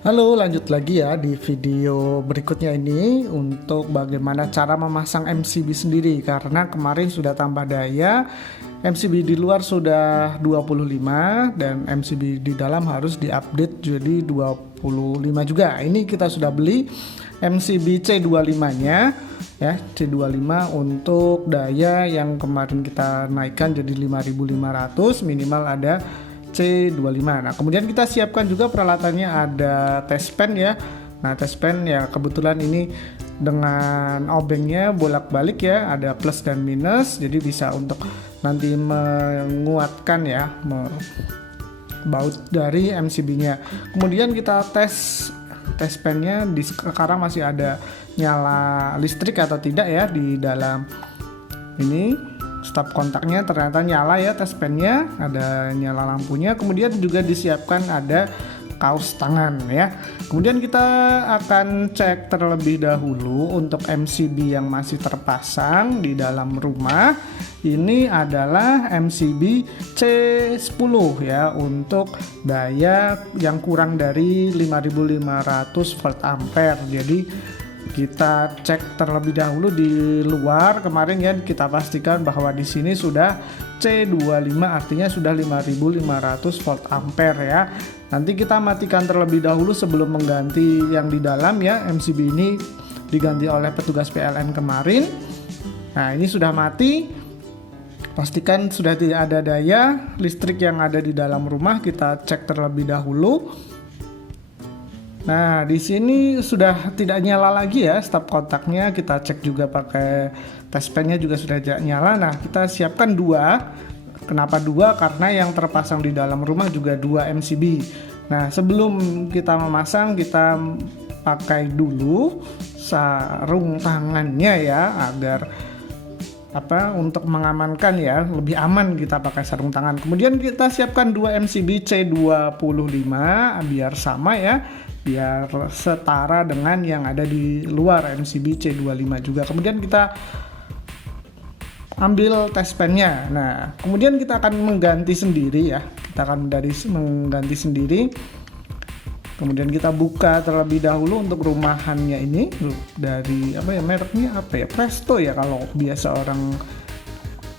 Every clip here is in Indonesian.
Halo, lanjut lagi ya di video berikutnya ini untuk bagaimana cara memasang MCB sendiri, karena kemarin sudah tambah daya, MCB di luar sudah 25 dan MCB di dalam harus diupdate jadi 25 juga. Ini kita sudah beli MCB C25-nya ya, C25 untuk daya yang kemarin kita naikkan jadi 5500, minimal ada C25. Nah, kemudian kita siapkan juga peralatannya, ada test pen ya. Nah, test pen ya kebetulan ini dengan obengnya bolak-balik ya, ada plus dan minus, jadi bisa untuk nanti menguatkan ya baut dari MCB-nya. Kemudian kita tes pennya, di sekarang masih ada nyala listrik atau tidak ya di dalam ini. Stop kontaknya ternyata nyala ya, tes pennya ada nyala lampunya. Kemudian juga disiapkan ada kaos tangan ya. Kemudian kita akan cek terlebih dahulu untuk MCB yang masih terpasang di dalam rumah. Ini adalah MCB C10 ya, untuk daya yang kurang dari 5500 volt ampere. Jadi kita cek terlebih dahulu di luar. Kemarin ya kita pastikan bahwa di sini sudah C25, artinya sudah 5500 volt ampere ya. Nanti kita matikan terlebih dahulu sebelum mengganti yang di dalam ya. MCB ini diganti oleh petugas PLN kemarin. Nah, ini sudah mati. Pastikan sudah tidak ada daya listrik yang ada di dalam rumah. Kita cek terlebih dahulu. Nah, di sini sudah tidak nyala lagi ya stop kontaknya. Kita cek juga pakai test pennya juga sudah tidak nyala. Nah, kita siapkan dua. Kenapa dua? Karena yang terpasang di dalam rumah juga dua MCB. Nah, sebelum kita memasang, kita pakai dulu sarung tangannya ya, agar untuk mengamankan ya, lebih aman kita pakai sarung tangan. Kemudian kita siapkan dua MCB C25 biar sama ya, biar setara dengan yang ada di luar MCB C25 juga. Kemudian kita ambil test pennya. Nah, kemudian kita akan mengganti sendiri ya. Kita akan mengganti sendiri. Kemudian kita buka terlebih dahulu untuk rumahannya ini dari mereknya Presto ya kalau biasa orang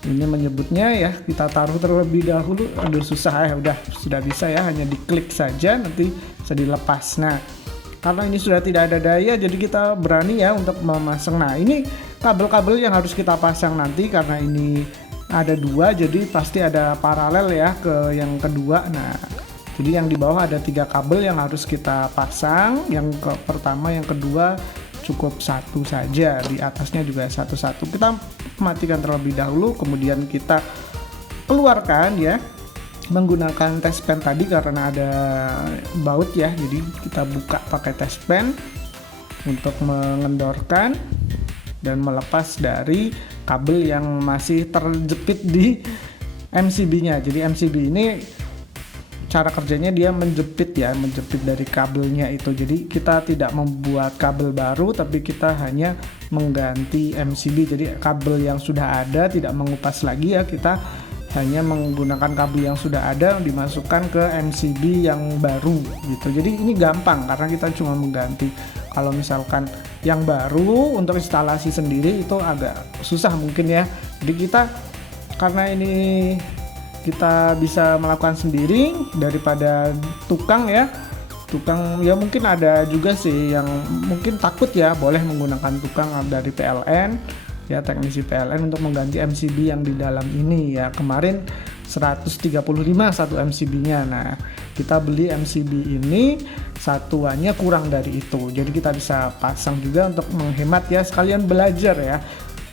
ini menyebutnya ya. Kita taruh terlebih dahulu. Aduh susah ya, sudah bisa ya, hanya diklik saja nanti bisa dilepas. Nah, karena ini sudah tidak ada daya, jadi kita berani ya untuk memasang. Nah, ini kabel-kabel yang harus kita pasang nanti, karena ini ada dua, jadi pasti ada paralel ya ke yang kedua. Nah, jadi yang di bawah ada 3 kabel yang harus kita pasang. Yang pertama, yang kedua cukup satu saja, di atasnya juga satu-satu. Kita matikan terlebih dahulu, kemudian kita keluarkan ya menggunakan test pen tadi karena ada baut ya. Jadi kita buka pakai test pen untuk mengendorkan dan melepas dari kabel yang masih terjepit di MCB-nya. Jadi MCB ini cara kerjanya dia menjepit dari kabelnya itu. Jadi kita tidak membuat kabel baru, tapi kita hanya mengganti MCB. Jadi kabel yang sudah ada tidak mengupas lagi ya, kita hanya menggunakan kabel yang sudah ada dimasukkan ke MCB yang baru gitu. Jadi ini gampang karena kita cuma mengganti. Kalau misalkan yang baru untuk instalasi sendiri itu agak susah mungkin ya. Jadi kita karena ini kita bisa melakukan sendiri daripada tukang ya. Tukang ya mungkin ada juga sih yang mungkin takut ya, boleh menggunakan tukang dari PLN ya, teknisi PLN untuk mengganti MCB yang di dalam ini ya. Kemarin 135 satu MCB-nya. Nah, kita beli MCB ini satuannya kurang dari itu. Jadi kita bisa pasang juga untuk menghemat ya, sekalian belajar ya.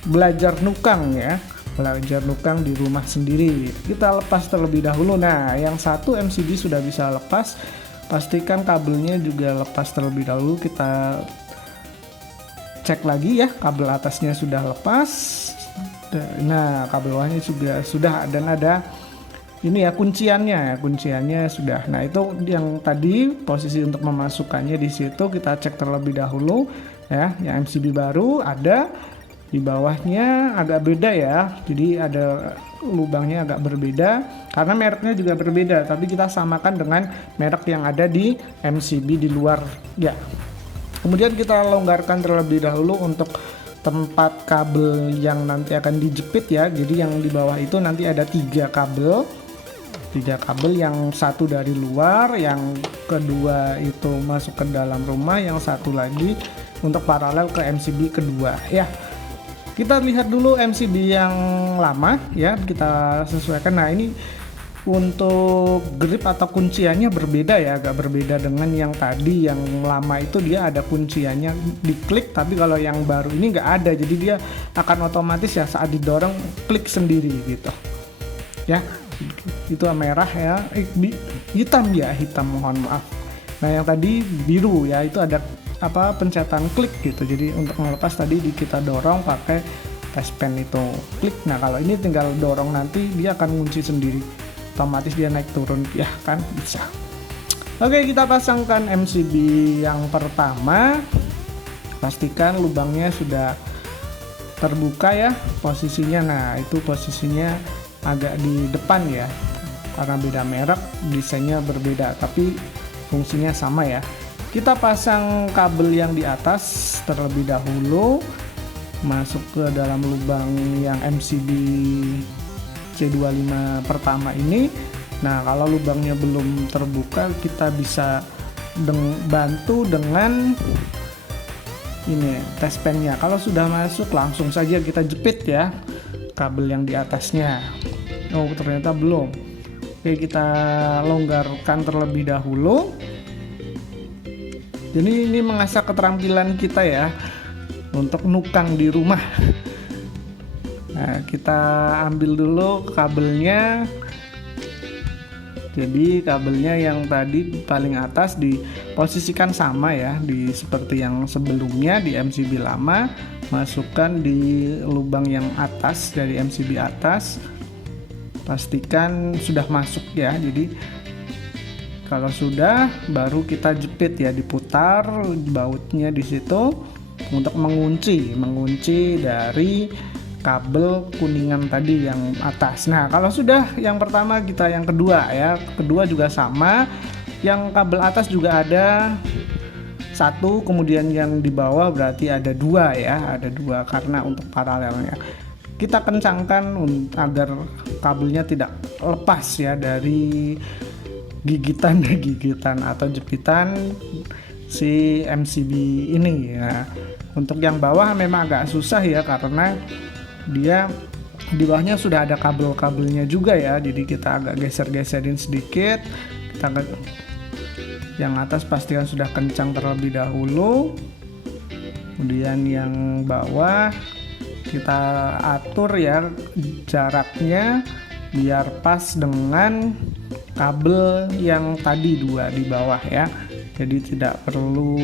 Belajar nukang ya. Belajar nukang di rumah sendiri. Kita lepas terlebih dahulu. Nah, yang satu MCB sudah bisa lepas. Pastikan kabelnya juga lepas terlebih dahulu. Kita cek lagi ya, kabel atasnya sudah lepas. Nah, kabel bawahnya juga sudah, dan ada ini ya kunciannya sudah. Nah, itu yang tadi posisi untuk memasukkannya di situ kita cek terlebih dahulu ya. Yang MCB baru ada, Di bawahnya agak beda ya, jadi ada lubangnya agak berbeda karena mereknya juga berbeda, tapi kita samakan dengan merek yang ada di MCB di luar ya. Kemudian kita longgarkan terlebih dahulu untuk tempat kabel yang nanti akan dijepit ya. Jadi yang di bawah itu nanti ada 3 kabel, yang satu dari luar, yang kedua itu masuk ke dalam rumah, yang satu lagi untuk paralel ke MCB kedua ya. Kita lihat dulu MCB yang lama ya, kita sesuaikan. Nah ini untuk grip atau kunciannya berbeda ya, agak berbeda dengan yang tadi. Yang lama itu dia ada kunciannya diklik, tapi kalau yang baru ini nggak ada, jadi dia akan otomatis ya saat didorong klik sendiri gitu ya. Itu merah ya, hitam ya, hitam, mohon maaf. Nah yang tadi biru ya, itu ada pencetan klik gitu. Jadi untuk melepas tadi kita dorong pakai touch pen itu klik. Nah kalau ini tinggal dorong, nanti dia akan ngunci sendiri, otomatis dia naik turun ya kan, bisa. Oke, kita pasangkan MCB yang pertama. Pastikan lubangnya sudah terbuka ya posisinya. Nah itu posisinya agak di depan ya, karena beda merek, desainnya berbeda tapi fungsinya sama ya. Kita pasang kabel yang di atas terlebih dahulu, masuk ke dalam lubang yang MCB C25 pertama ini. Nah kalau lubangnya belum terbuka, kita bisa bantu dengan ini touch pen-nya. Kalau sudah masuk, langsung saja kita jepit ya kabel yang di atasnya. Oh ternyata belum. Oke, kita longgarkan terlebih dahulu. Jadi ini mengasah keterampilan kita ya untuk nukang di rumah. Nah, kita ambil dulu kabelnya. Jadi kabelnya yang tadi paling atas diposisikan sama ya, seperti yang sebelumnya di MCB lama, masukkan di lubang yang atas dari MCB atas. Pastikan sudah masuk ya. Jadi kalau sudah, baru kita jepit ya, diputar bautnya di situ untuk mengunci dari kabel kuningan tadi yang atas. Nah, kalau sudah yang pertama, kita yang kedua ya. Kedua juga sama. Yang kabel atas juga ada 1, kemudian yang di bawah berarti ada 2 ya, ada 2 karena untuk paralelnya. Kita kencangkan agar kabelnya tidak lepas ya dari gigitan atau jepitan si MCB ini ya. Untuk yang bawah memang agak susah ya, karena dia di bawahnya sudah ada kabel-kabelnya juga ya, jadi kita agak geser-geserin sedikit. Yang atas pastikan sudah kencang terlebih dahulu, kemudian yang bawah kita atur ya jaraknya biar pas dengan kabel yang tadi 2 di bawah ya. Jadi tidak perlu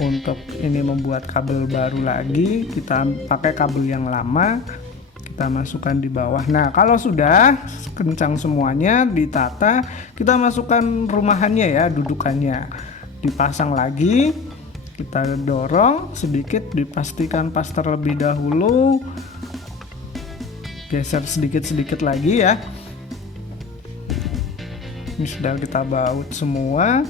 untuk ini membuat kabel baru lagi, kita pakai kabel yang lama, kita masukkan di bawah. Nah kalau sudah kencang semuanya, ditata, kita masukkan rumahannya ya, dudukannya, dipasang lagi, kita dorong sedikit, dipastikan pas terlebih dahulu, geser sedikit-sedikit lagi ya. Ini sudah kita baut semua,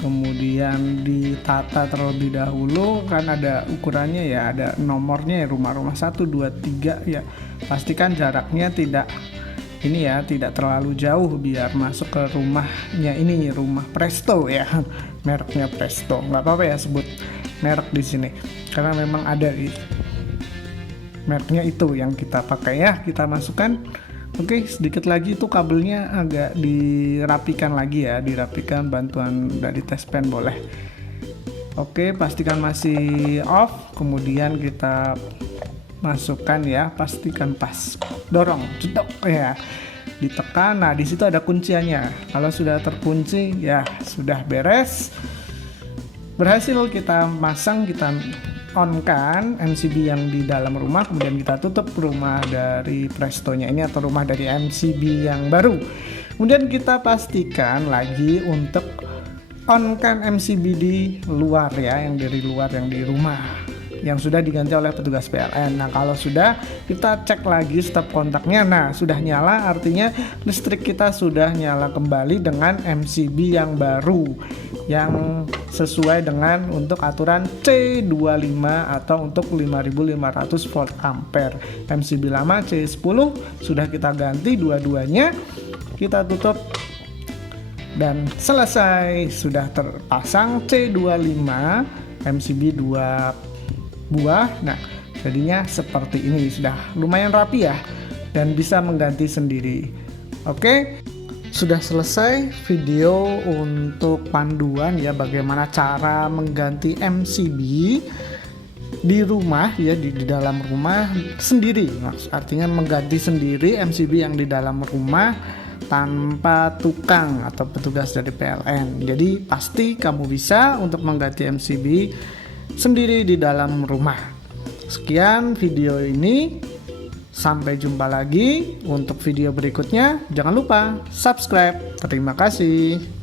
kemudian ditata terlebih dahulu, kan ada ukurannya ya, ada nomornya ya, rumah-rumah 1, 2, 3 ya. Pastikan jaraknya tidak ini ya, tidak terlalu jauh biar masuk ke rumahnya ini, rumah Presto ya, mereknya Presto. Nggak apa-apa ya sebut merek di sini, karena memang ada mereknya itu yang kita pakai ya. Kita masukkan. Oke, sedikit lagi itu kabelnya agak dirapikan lagi ya, dirapikan, bantuan dari touch pen boleh. Oke, pastikan masih off, kemudian kita masukkan ya, pastikan pas, dorong, cedok ya, ditekan. Nah di situ ada kunciannya. Kalau sudah terkunci ya sudah beres, berhasil kita masang, kita on kan MCB yang di dalam rumah, kemudian kita tutup rumah dari Prestonya ini atau rumah dari MCB yang baru. Kemudian kita pastikan lagi untuk on kan MCB di luar ya, yang dari luar, yang di rumah yang sudah diganti oleh petugas PLN. Nah, kalau sudah, kita cek lagi stop kontaknya. Nah, sudah nyala, artinya listrik kita sudah nyala kembali dengan MCB yang baru, yang sesuai dengan untuk aturan C25 atau untuk 5500 volt ampere. MCB lama C10 sudah kita ganti dua-duanya, kita tutup dan selesai. Sudah terpasang C25 MCB 2 buah. Nah, jadinya seperti ini, sudah lumayan rapi ya, dan bisa mengganti sendiri. Oke, sudah selesai video untuk panduan ya, bagaimana cara mengganti MCB di rumah ya, di dalam rumah sendiri. Nah, artinya mengganti sendiri MCB yang di dalam rumah tanpa tukang atau petugas dari PLN. Jadi pasti kamu bisa untuk mengganti MCB sendiri di dalam rumah. Sekian video ini, sampai jumpa lagi untuk video berikutnya. Jangan lupa subscribe. Terima kasih.